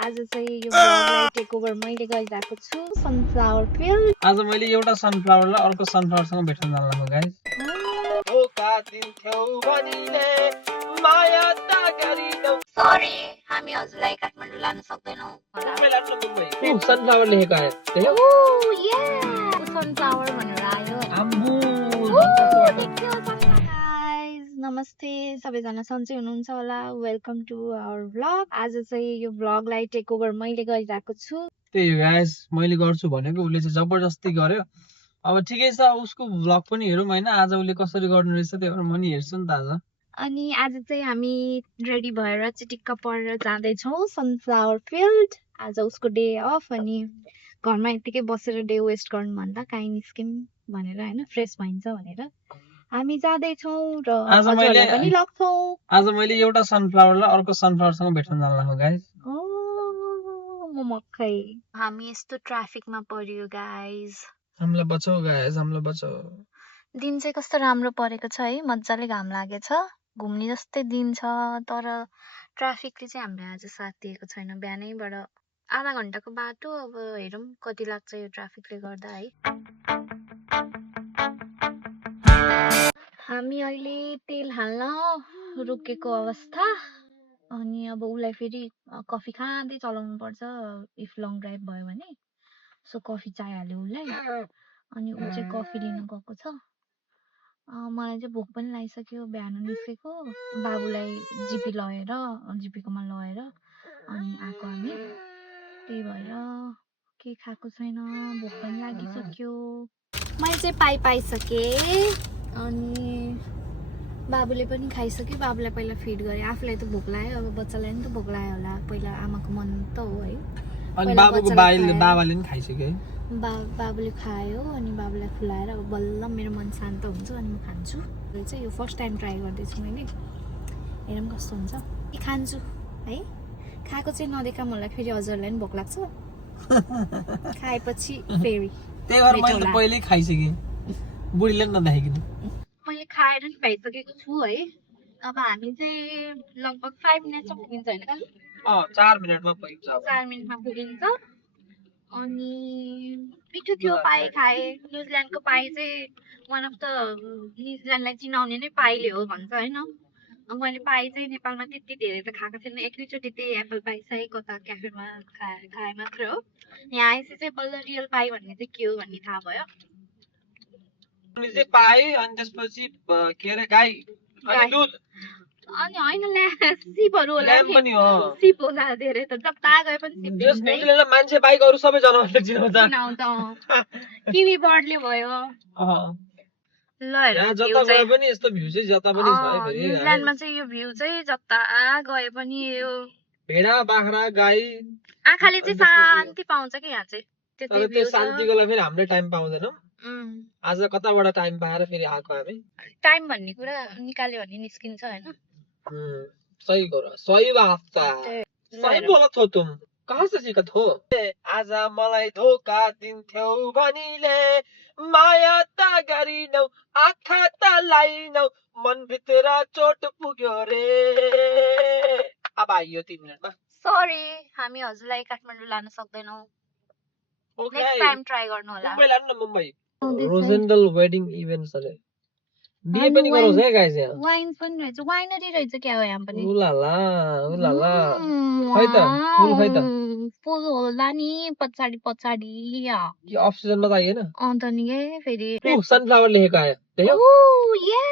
आज चाहिँ यो भ्लगलाई टेक ओभर मैले गरिरहेको छु सनफ्लावर फिल्ड। आज मैले एउटा सनफ्लावरलाई अर्को सनफ्लावरसँग भेट्न जान लाग्यो गाइस। धोका दिन्थ्यौ भनिले माया त गरिनौ। सरी हामी हजुरलाई काठमाडौँ लान सक्दैनौँ। सनफ्लावर लेखेको आयो त्यही हो। ओ या सनफ्लावर भनेर आयो। आम्बु नमस्ते सबैजना सन्चै हुनुहुन्छ होला। Welcome to our vlog. आज चाहिँ यो भ्लगलाई टेक ओभर मैले गरिरहेको छु। त्यही हो गाइस, मैले गर्छु भनेको उसले चाहिँ जबरजस्ती गर्यो। अब ठिकै छ, उसको भ्लग पनि हेरौँ हैन। आज उसले कसरी गर्नु रहेछ त्यही भएर म नि हेर्छु नि त आज। अनि आज चाहिँ हामी रेडी भएर चिटिक्क परेर जाँदैछौँ सनफ्लावर फिल्ड। आज उसको डे अफ, अनि घरमा यत्तिकै बसेर डे वेस्ट गर्नुभन्दा काहीँ निस्किम भनेर होइन, फ्रेस भइन्छ भनेर हामी जाँदैछौँ र हजुरहरूलाई पनि लग्छौँ। आज मैले एउटा सनफ्लावरलाई अर्को सनफ्लावरसँग भेट्न जान लाग्यो गाइस। म मक्कै। हामी यस्तो ट्राफिकमा पर्यो गाइज। हामीलाई बचाऊ गाइस, हामीलाई बचाऊ। दिन चाहिँ कस्तो राम्रो परेको छ है, मजाले घाम लागेछ, घुम्ने जस्तै दिन छ। तर ट्राफिकले चाहिँ हामीलाई आज साथ दिएको छैन। बिहानैबाट आधा घन्टाको बाटो, अब हेरौँ कति लाग्छ यो ट्राफिकले गर्दा है। हामी अहिले तेल हाल्न रोकेको अवस्था, अनि अब उसलाई फेरि कफी खाँदै चलाउनु पर्छ इफ लङ ड्राइभ भयो भने। सो कफी चाहिहाल्यो उसलाई, अनि ऊ चाहिँ कफी लिन गएको छ। मलाई चाहिँ भोक पनि लागिसक्यो, बिहान निस्केको बाबुलाई जिपी लगेर जिपीकोमा लगेर अनि आएको हामी। त्यही भएर केही खाएको छैन, भोक पनि लागिसक्यो। मैले चाहिँ पाइसकेँ, अनि बाबुले पनि खाइसक्यो। बाबुलाई पहिला फिड गरेँ, आफूलाई त भोक लाग्यो, अब बच्चालाई पनि त भोक लाग्यो होला। पहिला आमाको मन त हो है। अनि बाबुको बाबाले पनि खाइसक्यो है। बाबुले खायो, अनि बाबुलाई खुलाएर अब बल्ल मेरो मन शान्त हुन्छ अनि म खान्छु। चाहिँ यो फर्स्ट टाइम ट्राई गर्दैछु मैले, हेरौँ कस्तो हुन्छ। खान्छु है, खाएको चाहिँ नदेखा मलाई फेरि हजुरलाई पनि भोक लाग्छ, खाएपछि फेरि त्यही भएर मैले त पहिल्यै खाइसकेँ, बुढीले पनि नदेखेको। मैले खाएर नि भइसकेको छु है। अब हामी चाहिँ लगभग 5 मिनटमा पुगिन्छ होइन? 4 मिनटमा पुगिन्छ। 4 मिनटमा पुगिन्छ। अनि मिठो थियो, पाए खाए। न्युजिल्यान्डको पाए चाहिँ वान अफ द न्युजिल्यान्डलाई चिनाउने नै पाइले हो भन्छ होइन। मैले पाए चाहिँ नेपालमा त्यति धेरै त खाएको थिएन, एकैचोटि त्यही एप्पल पाए चाहिँ कता क्याफेमा खाए मात्र हो। यहाँ आएपछि चाहिँ बल्ल रियल पाए भन्ने चाहिँ के हो भन्ने थाहा भयो। पाए अनि त्यसपछि के अरे गाई अनि दुध, अनि होइन सिपहरू होला नि, सिप होला धेरै त, जता गए पनि सिप। न्युजिल्यान्डमा मान्छे बाइक अरू सबै जनावरले चिनाउँछ। किवी बर्डले भयो। ल यहाँ जता गए पनि यस्तो भ्यू चाहिँ जता पनि छ है। फेरि न्युजिल्यान्डमा चाहिँ यो भ्यू चाहिँ जता गए पनि यो भेडा बाख्रा गाई आँखाले चाहिँ शान्ति पाउँछ कि यहाँ चाहिँ। त्यो शान्तिको लागि फेरि हामीले टाइम पाउँदैनौँ। आज कताबाट टाइम पाएर फेरि आएको हामी। टाइम भन्ने कुरा निकाल्यो भने निस्किन्छ होइन। सही कुरा, सही बात था, सही बोलत हो तुम। कहाँ से सीखत हो? आज मलाई धोका दिन्थ्यौ भनिले माया त गरिनौ, आँखा त लाइनौ, मनभित्र चोट पुग्यो रे। अब आइयो 3 मिनटमा। सरी हामी हजुरलाई काठमाडौँ लान सक्दैनौँ। नेक्स्ट टाइम ट्राई गर्नु होला। मुम्बई लानु न, मुम्बई। रोजेन्डल वेडिङ इभेन्ट्स अरे बिहे पनि गराउँछ है गाइस यहाँ। वाइन पनि रहेछ, वाइनरी रहेछ क्या हो यहाँ पनि। उलाला उलाला, खै त फुल, खै त फुल होला नि पछाडि पछाडि। के अफ सिजनमा त आइएन? अन्त नि फेरि सनफ्लावर लेखेको आयो त्यही हो। ओ या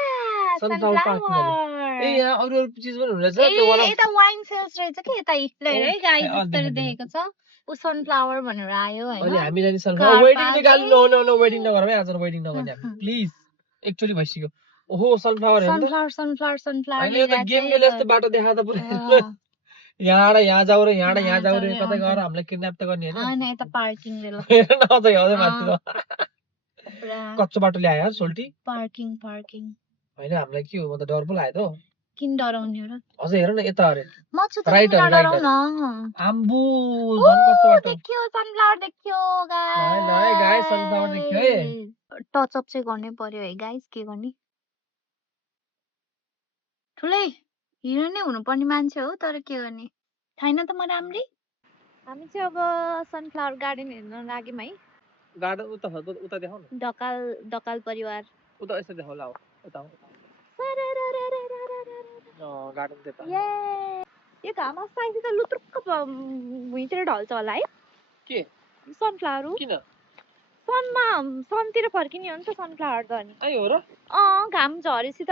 सनफ्लावर। ए यहाँ अरु चीज पनि हुनेछ त्यो वाला। यता वाइन सेल्स रहेछ के यता हिटलर है गाइस, जस्तै देखेको छ। उ सनफ्लावर भनेर आयो हैन। अनि हामी जानि सनफ्लावर वेडिङ चाहिँ गाल्नु न वेडिङ नगरौँ है आज, वेडिङ नगर्ने हामी प्लिज। एक्चुअली भइसक्यो। ओहो सनफ्लावर हेर्नु त। सनफ्लावर अहिले त गेम खेले जस्तो बाटो देखा त पुरै। यहाँ यहाँ जाऊ रे, यहाँ जाऊ रे, कतै गएर हामीलाई किडन्याप त गर्ने हैन। हैन यता पार्किङ ले ल। न चाहिँ आउँदै माथि कच्चो बाटो ल्यायो यार सोल्टी। पार्किङ हैन, हामीलाई के हो, म त डर पो लाग्यो त। किन डराउने हो र? अझै हेर न यता अरे। म छु त किन डराउँ न। आम्बु झन् कच्चो बाटो देखियो, सनफ्लावर देखियो गाइस। ल है गाइस, सनफ्लावर देखियो है। टच अप चाहिँ गर्नै पर्यो है गाइस, के गर्ने। ठुलै हिरो नै हुनुपर्ने मान्छे हो, तर के गर्ने, छैन त म राम्री। हामी चाहिँ अब सनफ्लावर गार्डन हेर्न लाग्यौँ है। गार्डन उता उता देखाउ न ढकाल परिवार। उता यसो देखाउ ल उता गार्डन त्यता यो घाम अस्ताएपछि त लुत्रुक्क भुइँतिर ढल्छ होला है के सनफ्लावर हो। किन सनतिर फर्किने हो नि त सनफ्लावर त अनि ai हो र घाम झरेपछि त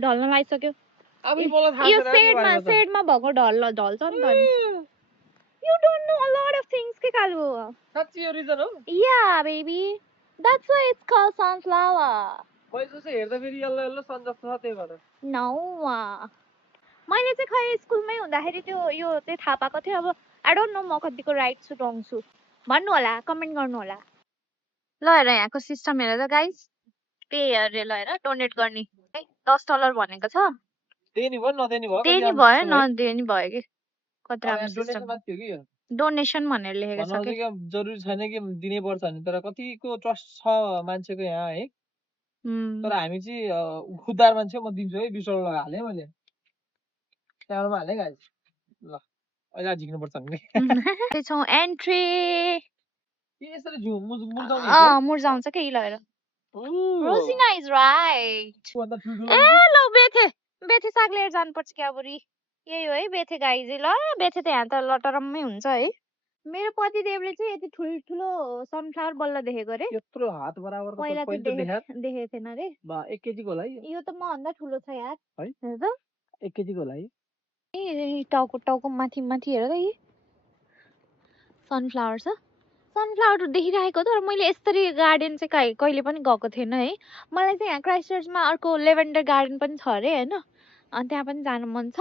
ढल्न लागिसक्यो। अब मलाई थाहा यो छैन यो बारेमा त सेडमा भएको ढल्छ नि त अनि। You don't know a lot of things के कालु। साच्चै यो रिजन हो Yeah baby, that's why it's called sunflower. मैले चाहिँ हेर्दा फेरि यल्लो यल्लो सन जस्तो छ त्यही भएर No मैले चाहिँ खै स्कुलमै हुँदाखेरि त्यो यो चाहिँ थाहा पाएको थियो। अब आई डोन्ट नो म कतिको राइट छु रङ छु भन्नु होला, कमेन्ट गर्नु होला। ल हेर यहाँको सिस्टम हेर त गाइस, पे हेरेर ल हेर डोनेट गर्ने है $10 भनेको छ। दिए नि भयो नदिए नि भयो दिए नि भयो नदिए नि भयो कि कति राम्रो डोनेसन सिस्टम। मात्रै हो कि यो डोनेसन भनेर लेखेको छ भन्नु कि चाहिँ जरुरी छैन कि दिनै पर्छ भने तर कतिको ट्रस्ट छ मान्छेको यहाँ है तर हामी चाहिँ खुद्दार मान्छे म दिन्छु है $20 हालेँ मैले त्यहाँबाट हालेँ गाइस ल अहिले झिक्नु पर्छ नि छौँ एन्ट्री। यसरी मुर्जाउने मुर्जाउँछ कि ल हेर रोजिना इज राइट। ए ल बेथे साग लिएर जानुपर्छ क्या बुढी। यही हो है बेथे गाई चाहिँ। ल बेथे त यहाँ त लटरम्मै हुन्छ है। मेरो पतिदेवले चाहिँ यति ठुलो सनफ्लावर बल्ल देखेको अरे। यत्रो हात बराबरको पहिला त देखेको थिएन अरे। 1 केजीको होला है यो त मभन्दा ठुलो छ यार है हेर त 1 केजीको होला है टाउको माथि हेर त यी सनफ्लावर छ। सनफ्लावर देखिरहेको तर मैले यसरी गार्डन चाहिँ कहिले पनि गएको थिएन है। मलाई चाहिँ यहाँ क्राइस्टचर्चमा अर्को लेभेन्डर गार्डन पनि छ अरे होइन, अनि त्यहाँ पनि जानु मन छ।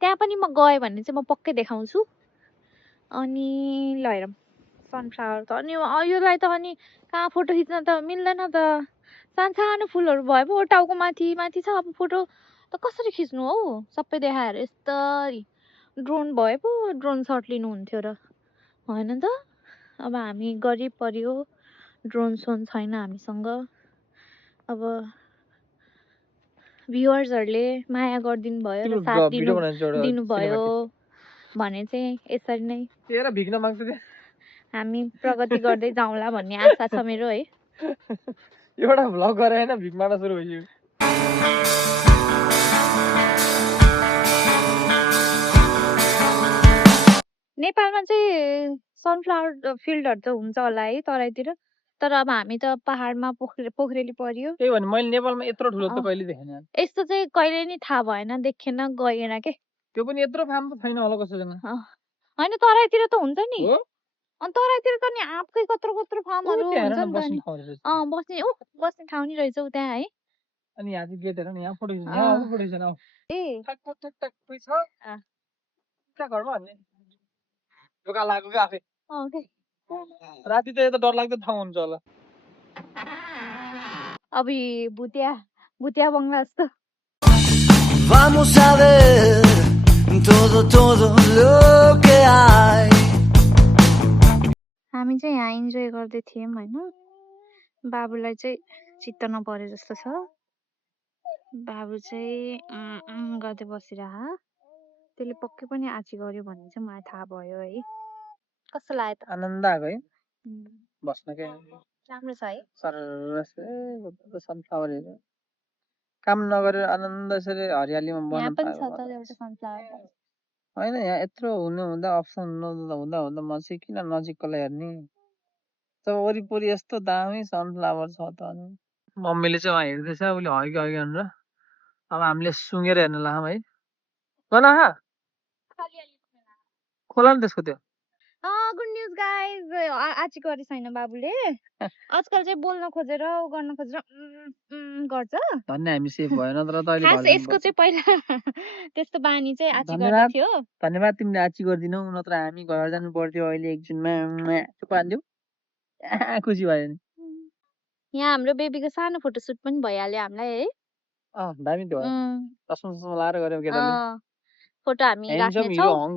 त्यहाँ पनि म गएँ भने चाहिँ म पक्कै देखाउँछु। अनि ल हेरौँ सनफ्लावर त अनि योलाई त अनि कहाँ फोटो खिच्न त मिल्दैन त। सानो फुलहरू भए पो टाउको माथि छ। अब फोटो त कसरी खिच्नु हौ सबै देखाएर यस्तरी। ड्रोन भए पो ड्रोन सट लिनु हुन्थ्यो र होइन त। अब हामी गरिब पर्यो, ड्रोन सोन छैन हामीसँग। अब भ्युअर्सहरूले माया गरिदिनु भयो र साथ दिनुभयो भने चाहिँ यसरी नै भिख्न माग्छ हामी प्रगति गर्दै जाउँला भन्ने आशा छ मेरो है। एउटा भ्लग गरे हैन भिख माग्न सुरु भइयो। नेपालमा चाहिँ सनफ्लावर फिल्डहरू त हुन्छ होला है तराईतिर, तर अब हामी त पहाडमा पोखरेली पर्यो। त्यही भने मैले नेपालमा यत्रो ठुलो त कहिले देखेन। यस्तो चाहिँ कहिले नि थाहा भएन, देखेन, गएन के। त्यो पनि यत्रो फार्म त छैन होला कसैजना। हैन तराईतिर त हुन्छ नि। अनि तराईतिर त नि आफकै कत्रो फार्महरू हुन्छ नि त नि। बस्ने ठाउँ नि रहेछ त्यहाँ है। अनि यहाँ चाहिँ गेट हेर नि यहाँ फोटो खिच्नु यहाँ फोटो खिच्नु आऊ ए टक टक टक टक कोही छ क्या घरमा भन्ने ढोका लाग्यो क्या आफै राति त यता डरलाग्दो ठाउँ हुन्छ होला। अब भुतिया बङ्गला जस्तो। Vamos a ver todo lo que hay. हामी चाहिँ यहाँ इन्जोय गर्दै थियौँ होइन। बाबुलाई चाहिँ चित्त नपरे जस्तो छ। बाबु चाहिँ गर्दै बसिरह। त्यसले पक्कै पनि आची गर्यो भन्ने चाहिँ मलाई थाहा भयो है। कस्तो लाग्यो त? आनन्द आयो है बस्न के राम्रो छ है सनफ्लावर हेरेर काम नगरेर आनन्द यसरी हरियालीमा बस्न पायो होइन। यहाँ यत्रो हुँदा अप्सन हुँदा म चाहिँ किन नजिककोलाई हेर्ने। त वरिपरि यस्तो दामी सनफ्लावर छ त अनि मम्मीले चाहिँ उहाँ हेर्दैछ उसले हगी भनेर। अब हामीले सुँगेर हेर्न लाग्यौँ है। गना खोला नि त्यसको त्यो गुड न्युज गाइज, आची गरे छैन बाबुले। आजकल चाहिँ बोल्न खोजेर गर्न खोजेर गर्छ। धन्य हामी सेफ भयो नत्र त खास यसको चाहिँ पहिला त्यस्तो बानी चाहिँ आची गर्दै थियो। धन्यवाद तिमीले आची गर्दिनौ नत्र हामी घर जानु पर्थ्यो अहिले एकछिनमा चुप हान्दियौ खुसी भयो नि। यहाँ हाम्रो बेबीको सानो फोटोसुट पनि भइहाल्यो हामीलाई है। दामी थियो चस्मा लाएर गऱ्यौ केटाले फोटो हामी राख्ने छौं।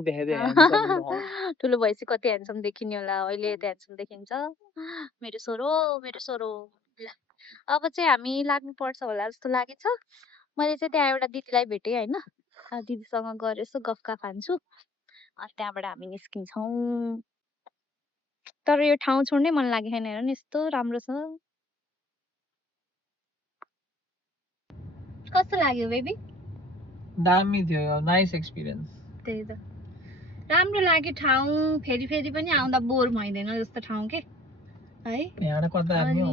ठुलो भएपछि कति ह्यान्डसम देखिने होला, अहिले त ह्यान्डसम देखिन्छ। मेरो छोरो ल अब चाहिँ हामी लाग्नु पर्छ होला जस्तो लागेछ। मैले चाहिँ त्यहाँ एउटा दिदीलाई भेटेँ होइन, दिदीसँग गएर यसो गफ हान्छु अनि त्यहाँबाट हामी निस्किन्छौँ तर यो ठाउँ छोड्नै मन लागेन हेर नि यस्तो राम्रो छ कस्तो लाग्यो बेबी दामी थियो नाइस एक्सपिरियन्स त्यही त राम्रो लाग्यो ठाउँ फेरि फेरि पनि आउँदा बोर भइँदैन जस्तो ठाउँ के है यहाँ कता आउने हो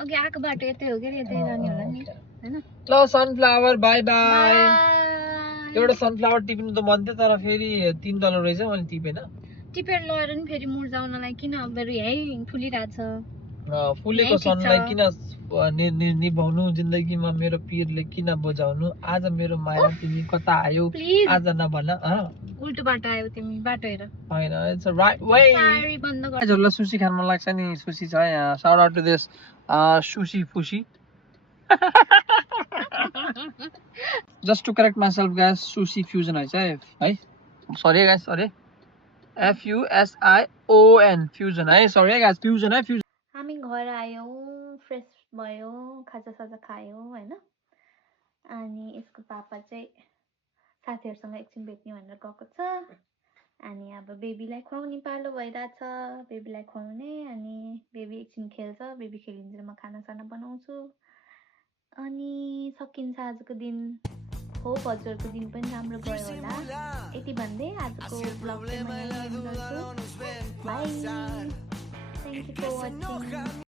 अघि आएको बाटो यतै हो के यतै जाने होला नि हैन ल सनफ्लावर बाई बाई बाई। एउटा सनफ्लावर टिप्नु त मन थियो तर फेरि $3 रहेछ मैले टिपेन टिपेर लगेर नि फेरि मुर्जाउनलाई किन बरु यहीँ फुलिरहेछ फुलेको सनलाई किन निभाउनु जिन्दगीमा मेरो पिरले किन बुझाउनु आज मेरो माया तिमी कता आयो प्लिज आज नभन उल्टो बाटो आयो तिमी बाटो हेर होइन इट्स राइट वे सारी बन्द गर हजुरलाई सुशी खान मन लाग्छ नि सुशी छ यहाँ shout out to this sushi fushi just to correct myself guys sushi fusion है sorry guys sorry FUSION fusion है सरी गाइस फ्युजन है फ्युजन हामी घर आयौँ फ्रेस भयो खाजासाजा खायौँ होइन अनि यसको पापा चाहिँ साथीहरूसँग एकछिन भेट्ने भनेर गएको छ अनि अब बेबीलाई खुवाउने पालो भइरहेछ बेबीलाई खुवाउने अनि बेबी एकछिन खेल्छ बेबी खेलिन्जेल म खानासाना बनाउँछु अनि सकिन्छ आजको दिन होप हजुरको दिन पनि राम्रो गयो होला यति भन्दै आजको ब्लग चाहिँ म यहीँ एन्ड गर्छु bye thank you for watching